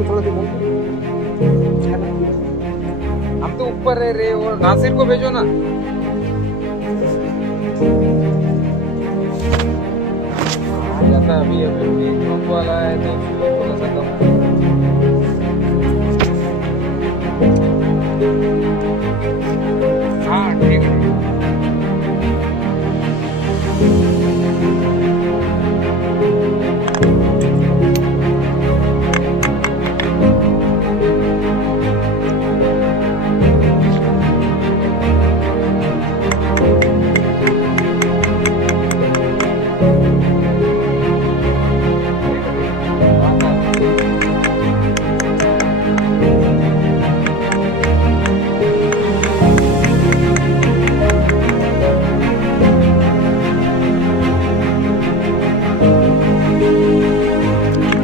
इसको थोड़ा देखो। हम तो ऊपर रह रहे और नासिर को भेजो ना। आ जाता है अभी अभी ग्रुप वाला है तो थोड़ा सा कम। हाँ ठीक है।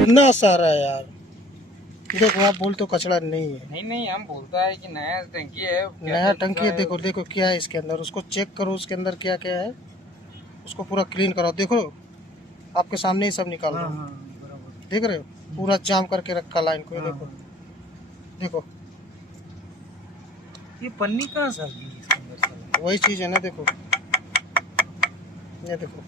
कितना सारा है यार। देखो आप बोल तो कचरा नहीं है। नहीं नहीं, हम बोलता है कि नया टंकी है, नया टंकी है। देखो देखो क्या है इसके अंदर, उसको चेक करो उसके अंदर क्या क्या है, उसको पूरा क्लीन कराओ। देखो आपके सामने ही सब निकाल रहा हूँ। बराबर। देख रहे हो पूरा जाम करके रखा लाइन को। ये देखो देखो ये पन्नी कहाँ से आ गई इसके अंदर साला? वही चीज़ है ना। देखो ये देखो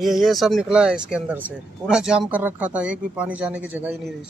ये सब निकला है इसके अंदर से। पूरा जाम कर रखा था, एक भी पानी जाने की जगह ही नहीं रही।